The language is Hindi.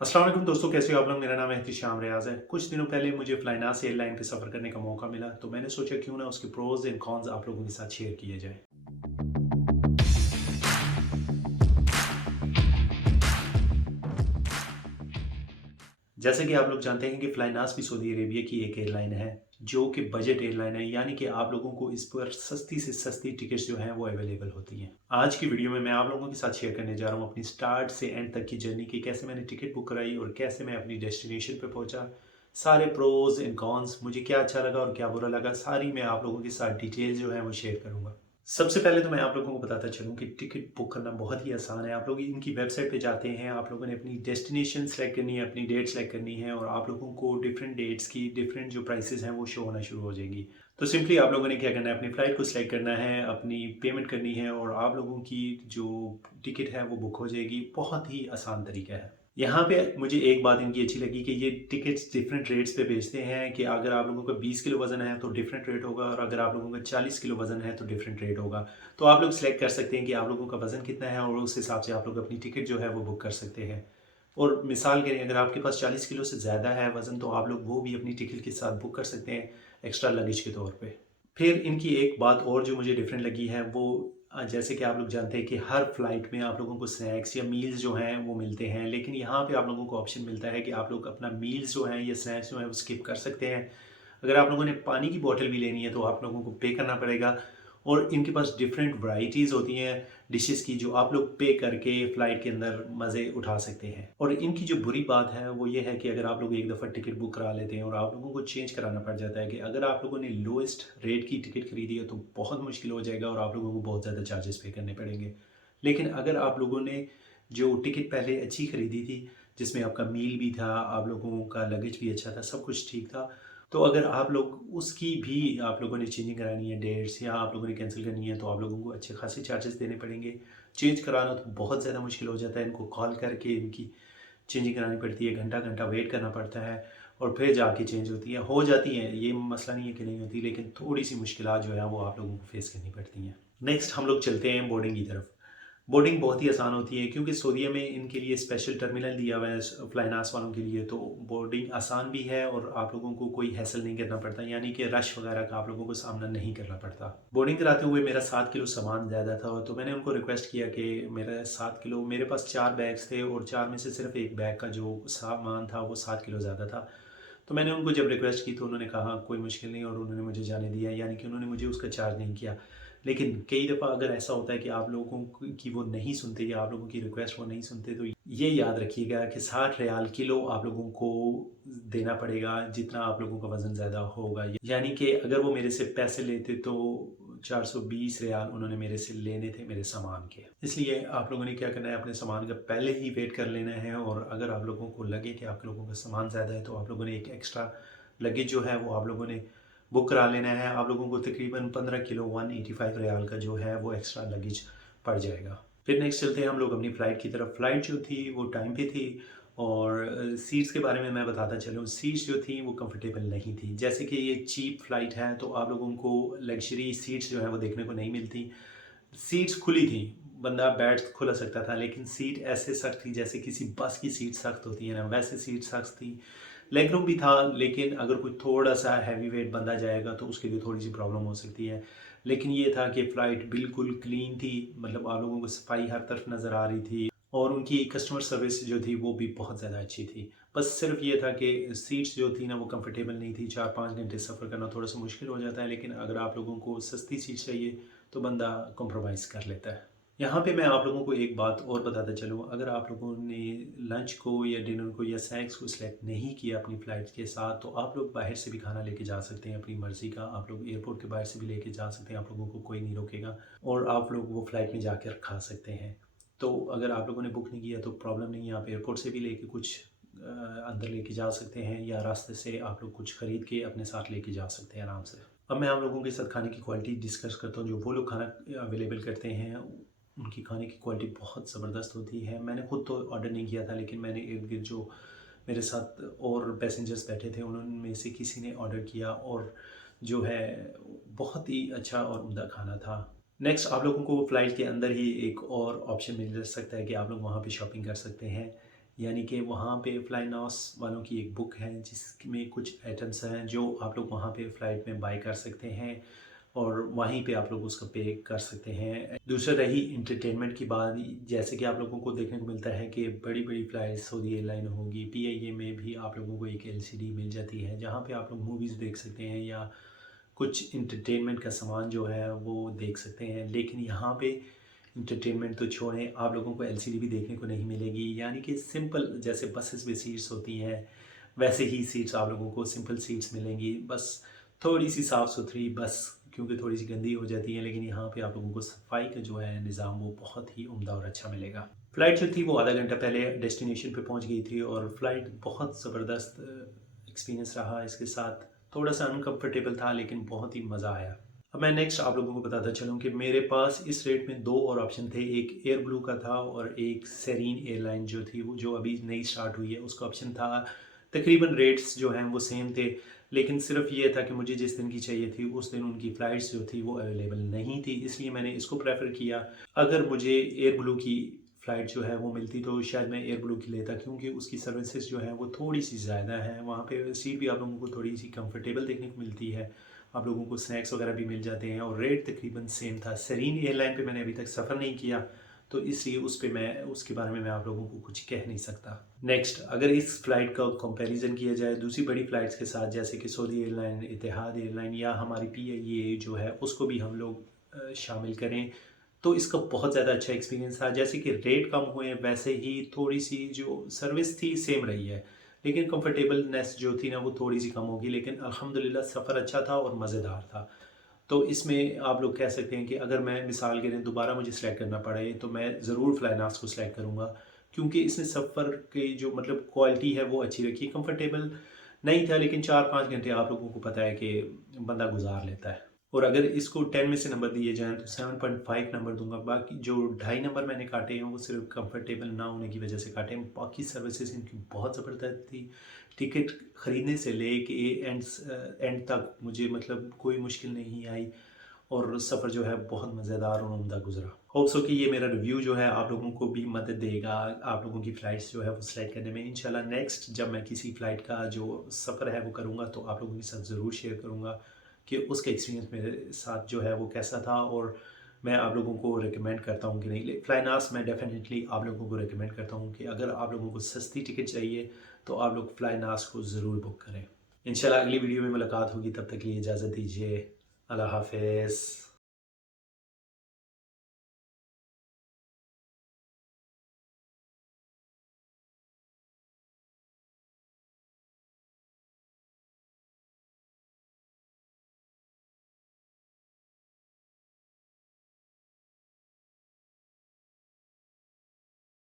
अस्सलाम वालेकुम दोस्तों, कैसे हो आप लोग। मेरा नाम है एहतिशाम रियाज़ है। कुछ दिनों पहले मुझे फ्लाइनास एयरलाइन पे सफ़र करने का मौका मिला, तो मैंने सोचा क्यों ना उसके प्रोज़ एंड कॉन्स आप लोगों के साथ शेयर किए जाए। जैसे कि आप लोग जानते हैं कि फ्लाइनास भी सऊदी अरेबिया की एक एयरलाइन है, जो कि बजट एयरलाइन है, यानी कि आप लोगों को इस पर सस्ती से सस्ती टिकट्स जो हैं वो अवेलेबल होती हैं। आज की वीडियो में मैं आप लोगों के साथ शेयर करने जा रहा हूँ अपनी स्टार्ट से एंड तक की जर्नी की, कैसे मैंने टिकट बुक कराई और कैसे मैं अपनी डेस्टिनेशन पे पहुंचा। सारे प्रोज एंड कॉन्स, मुझे क्या अच्छा लगा और क्या बुरा लगा, सारी मैं आप लोगों के साथ डिटेल जो है वो शेयर करूंगा। सबसे पहले तो मैं आप लोगों को बताता चलूँ कि टिकट बुक करना बहुत ही आसान है। आप लोग इनकी वेबसाइट पे जाते हैं, आप लोगों ने अपनी डेस्टिनेशन सेलेक्ट करनी है, अपनी डेट सेलेक्ट करनी है और आप लोगों को डिफरेंट डेट्स की डिफरेंट जो प्राइसेस हैं वो शो होना शुरू हो जाएंगी। तो सिंपली आप लोगों ने क्या करना है, अपनी फ़्लाइट को सिलेक्ट करना है, अपनी पेमेंट करनी है और आप लोगों की जो टिकट है वो बुक हो जाएगी। बहुत ही आसान तरीका है। यहाँ पे मुझे एक बात इनकी अच्छी लगी कि ये टिकट्स डिफरेंट रेट्स पे बेचते हैं कि अगर आप लोगों का 20 किलो वज़न है तो डिफरेंट रेट होगा और अगर आप लोगों का 40 किलो वज़न है तो डिफरेंट रेट होगा। तो आप लोग सिलेक्ट कर सकते हैं कि आप लोगों का वज़न कितना है और उस हिसाब से आप लोग अपनी टिकट जो है वो बुक कर सकते हैं। और मिसाल के लिए अगर आपके पास 40 किलो से ज़्यादा है वज़न, तो आप लोग वो भी अपनी टिकट के साथ बुक कर सकते हैं एक्स्ट्रा लगेज के तौर पे। फिर इनकी एक बात और जो मुझे डिफरेंट लगी है वो जैसे कि आप लोग जानते हैं कि हर फ्लाइट में आप लोगों को स्नैक्स या मील्स जो हैं वो मिलते हैं, लेकिन यहाँ पे आप लोगों को ऑप्शन मिलता है कि आप लोग अपना मील्स जो हैं या स्नैक्स जो हैं वो स्किप कर सकते हैं। अगर आप लोगों ने पानी की बॉटल भी लेनी है तो आप लोगों को पे करना पड़ेगा। और इनके पास डिफरेंट वैराइटीज़ होती हैं डिशेस की, जो आप लोग पे करके फ़्लाइट के अंदर मज़े उठा सकते हैं। और इनकी जो बुरी बात है वो ये है कि अगर आप लोग एक दफ़ा टिकट बुक करा लेते हैं और आप लोगों को चेंज कराना पड़ जाता है कि अगर आप लोगों ने लोएस्ट रेट की टिकट खरीदी है तो बहुत मुश्किल हो जाएगा और आप लोगों को बहुत ज़्यादा चार्जेस पे करने पड़ेंगे। लेकिन अगर आप लोगों ने जो टिकट पहले अच्छी खरीदी थी, जिसमें आपका मील भी था, आप लोगों का लगेज भी अच्छा था, सब कुछ ठीक था, तो अगर आप लोग उसकी भी आप लोगों ने चेंजिंग करानी है डेट्स या आप लोगों ने कैंसिल करनी है, तो आप लोगों को अच्छे खासे चार्जेस देने पड़ेंगे। चेंज कराना तो बहुत ज़्यादा मुश्किल हो जाता है, इनको कॉल करके इनकी चेंजिंग करानी पड़ती है, घंटा-घंटा वेट करना पड़ता है और फिर जाके चेंज होती है। हो जाती हैं, ये मसला नहीं है कि नहीं होती, लेकिन थोड़ी-सी मुश्किलात जो है वो आप लोगों को फेस करनी पड़ती हैं। नेक्स्ट हम लोग चलते हैं बोर्डिंग की तरफ। बोर्डिंग बहुत ही आसान होती है क्योंकि सऊदीया में इनके लिए स्पेशल टर्मिनल दिया हुआ है फ्लाइनास वालों के लिए, तो बोर्डिंग आसान भी है और आप लोगों को कोई हैसल नहीं करना पड़ता, यानी कि रश वगैरह का आप लोगों को सामना नहीं करना पड़ता। बोर्डिंग कराते हुए मेरा 7 किलो सामान ज़्यादा था, तो मैंने उनको रिक्वेस्ट किया कि मेरा 7 किलो, मेरे पास 4 बैग्स थे और 4 में से सिर्फ एक बैग का जो सामान था वो 7 किलो ज़्यादा था। तो मैंने उनको जब रिक्वेस्ट की तो उन्होंने कहा कोई मुश्किल नहीं और उन्होंने मुझे जाने दिया, यानी कि उन्होंने मुझे उसका चार्ज नहीं किया। लेकिन कई दफ़ा अगर ऐसा होता है कि आप लोगों की वो नहीं सुनते या आप लोगों की रिक्वेस्ट वो नहीं सुनते, तो ये याद रखिएगा कि 60 रियाल किलो आप लोगों को देना पड़ेगा जितना आप लोगों का वज़न ज़्यादा होगा। यानी कि अगर वो मेरे से पैसे लेते तो 420 रियाल उन्होंने मेरे से लेने थे मेरे सामान के। इसलिए आप लोगों ने क्या करना है, अपने सामान का पहले ही वेट कर लेना है और अगर आप लोगों को लगे कि आप लोगों का सामान ज़्यादा है तो आप लोगों ने एक एक्स्ट्रा लगेज जो है वो आप लोगों ने बुक करा लेना है। आप लोगों को तकरीबन 15 किलो 185 रियाल का जो है वो एक्स्ट्रा लगेज पड़ जाएगा। फिर नेक्स्ट चलते हैं हम लोग अपनी फ़्लाइट की तरफ। फ़्लाइट जो थी वो टाइम पे थी और सीट्स के बारे में मैं बताता चलूँ, सीट्स जो थी वो कंफर्टेबल नहीं थी। जैसे कि ये चीप फ़्लाइट है तो आप लोगों को लग्ज़री सीट्स जो है वो देखने को नहीं मिलती। सीट्स खुली थी, बंदा बैठ खुला सकता था, लेकिन सीट ऐसे सख्त थी जैसे किसी बस की सीट सख्त होती है ना, वैसे सीट सख्त थी। लेग रूम भी था, लेकिन अगर कोई थोड़ा-सा हैवी वेट बंदा जाएगा तो उसके लिए थोड़ी-सी प्रॉब्लम हो सकती है। लेकिन ये था कि फ़्लाइट बिल्कुल क्लीन थी, मतलब आप लोगों को सफाई हर तरफ नज़र आ रही थी और उनकी कस्टमर सर्विस जो थी वो भी बहुत ज़्यादा अच्छी थी। बस सिर्फ़ ये था कि सीट्स जो थी ना वो कंफर्टेबल नहीं थी, 4-5 घंटे सफ़र करना थोड़ा-सा मुश्किल हो जाता है, लेकिन अगर आप लोगों को सस्ती सीट चाहिए तो बंदा कॉम्प्रोमाइज़ कर लेता है। यहाँ पे मैं आप लोगों को एक बात और बताता चलूँ, अगर आप लोगों ने लंच को या डिनर को या स्नैक्स को सिलेक्ट नहीं किया अपनी फ़्लाइट के साथ, तो आप लोग बाहर से भी खाना लेके जा सकते हैं अपनी मर्ज़ी का। आप लोग एयरपोर्ट के बाहर से भी लेके जा सकते हैं, आप लोगों को कोई नहीं रोकेगा और आप लोग वो फ़्लाइट में जाकर खा सकते हैं। तो अगर आप लोगों ने बुक नहीं किया तो प्रॉब्लम नहीं है, आप एयरपोर्ट से भी लेके कुछ अंदर लेके जा सकते हैं या रास्ते से आप लोग कुछ ख़रीद के अपने साथ लेके जा सकते हैं आराम से। अब मैं आप लोगों के साथ खाने की क्वालिटी डिस्कस करता हूँ। जो वो लोग खाना अवेलेबल करते हैं, उनकी खाने की क्वालिटी बहुत ज़बरदस्त होती है। मैंने खुद तो ऑर्डर नहीं किया था, लेकिन मैंने इर्द-गिर्द जो मेरे साथ और पैसेंजर्स बैठे थे, उनमें से किसी ने ऑर्डर किया और जो है बहुत ही अच्छा और उम्दा खाना था। नेक्स्ट आप लोगों को फ़्लाइट के अंदर ही एक और ऑप्शन मिल सकता है कि आप लोग वहाँ पे शॉपिंग कर सकते हैं, यानी कि वहाँ पे फ्लाइनास वालों की एक बुक है जिसमें कुछ आइटम्स हैं जो आप लोग वहाँ पे फ़्लाइट में बाय कर सकते हैं और वहीं पे आप लोग उसका पे कर सकते हैं। दूसरा रही एंटरटेनमेंट की बात, जैसे कि आप लोगों को देखने को मिलता है कि बड़ी-बड़ी फ़्लाइट सऊदी एयरलाइन होगी, पीआईए में भी आप लोगों को एक एलसीडी मिल जाती है, जहाँ पे आप लोग मूवीज़ देख सकते हैं या कुछ एंटरटेनमेंट का सामान जो है वो देख सकते हैं। लेकिन यहाँ पे एंटरटेनमेंट तो छोड़ें, आप लोगों को एलसीडी भी देखने को नहीं मिलेगी, यानी कि सिंपल जैसे बसेस में सीट्स होती हैं वैसे ही सीट्स आप लोगों को सिंपल सीट्स मिलेंगी। बस थोड़ी सी साफ़ सुथरी बस क्योंकि थोड़ी सी गंदी हो जाती है, लेकिन यहाँ पे आप लोगों को सफाई का जो है निज़ाम वो बहुत ही उम्दा और अच्छा मिलेगा। फ़्लाइट जो थी वो आधा घंटा पहले डेस्टिनेशन पे पहुँच गई थी और फ़्लाइट बहुत ज़बरदस्त एक्सपीरियंस रहा इसके साथ। थोड़ा सा अनकम्फर्टेबल था लेकिन बहुत ही मज़ा आया। अब मैं नेक्स्ट आप लोगों को बताता चलूँ कि मेरे पास इस रेट में 2 और ऑप्शन थे, एक एयर ब्लू का था और एक सेरीन एयरलाइन जो थी वो जो अभी नई स्टार्ट हुई है उसका ऑप्शन था। तकरीबन रेट्स जो हैं वो सेम थे, लेकिन सिर्फ ये था कि मुझे जिस दिन की चाहिए थी उस दिन उनकी फ़्लाइट्स जो थी वो अवेलेबल नहीं थी, इसलिए मैंने इसको प्रेफर किया। अगर मुझे एयर ब्लू की फ़्लाइट जो है वो मिलती तो शायद मैं एयर ब्लू की लेता, क्योंकि उसकी सर्विसेज जो है वो थोड़ी सी ज़्यादा है। वहाँ पे सीट भी आप लोगों को थोड़ी सी कंफर्टेबल देखने को मिलती है, आप लोगों को स्नैक्स वगैरह भी मिल जाते हैं और रेट तकरीबन सेम था। सेरीन एयरलाइन पे मैंने अभी तक सफ़र नहीं किया तो इसलिए उस पे मैं उसके बारे में मैं आप लोगों को कुछ कह नहीं सकता। नेक्स्ट, अगर इस फ़्लाइट का कंपैरिजन किया जाए दूसरी बड़ी फ़्लाइट्स के साथ, जैसे कि सऊदी एयरलाइन, इतिहाद एयरलाइन या हमारी पीआईए जो है उसको भी हम लोग शामिल करें, तो इसका बहुत ज़्यादा अच्छा एक्सपीरियंस था। जैसे कि रेट कम हुए वैसे ही थोड़ी सी जो सर्विस थी सेम रही है, लेकिन कंफर्टेबलनेस जो थी ना वो थोड़ी सी कम होगी, लेकिन अल्हम्दुलिल्लाह सफ़र अच्छा था और मज़ेदार था। तो इसमें आप लोग कह सकते हैं कि अगर मैं मिसाल के लिए दोबारा मुझे सेलेक्ट करना पड़े तो मैं ज़रूर फ्लाइनास को सेलेक्ट करूँगा, क्योंकि इसने सफ़र की जो मतलब क्वालिटी है वो अच्छी रखी है। कंफर्टेबल नहीं था लेकिन 4-5 घंटे आप लोगों को पता है कि बंदा गुजार लेता है। और अगर इसको 10 में से नंबर दिए जाएँ तो 7.5 नंबर दूँगा। बाकी जो ढाई नंबर मैंने काटे हैं वो सिर्फ़ कंफर्टेबल ना होने की वजह से काटे हैं। बाकी सर्विसेज़ इनकी बहुत ज़बरदस्त थी। टिकट ख़रीदने से लेके एंड तक मुझे मतलब कोई मुश्किल नहीं आई और सफ़र जो है बहुत मज़ेदार और उम्दा गुज़रा। होप सो कि ये मेरा रिव्यू जो है आप लोगों को भी मदद देगा, आप लोगों की फ़्लाइट्स जो है वो सिलेक्ट करने में। इंशाल्लाह नेक्स्ट जब मैं किसी फ़्लाइट का जो सफ़र है वो करूँगा तो आप लोगों के साथ ज़रूर शेयर करूँगा कि उसका एक्सपीरियंस मेरे साथ जो है वो कैसा था और मैं आप लोगों को रिकमेंड करता हूँ कि नहीं। फ्लाइनास मैं डेफ़िनेटली आप लोगों को रिकमेंड करता हूँ कि अगर आप लोगों को सस्ती टिकट चाहिए तो आप लोग फ्लाइनास को ज़रूर बुक करें। इंशाल्लाह अगली वीडियो में मुलाकात होगी, तब तक के लिए इजाज़त दीजिए। अल्लाह हाफ़िज़।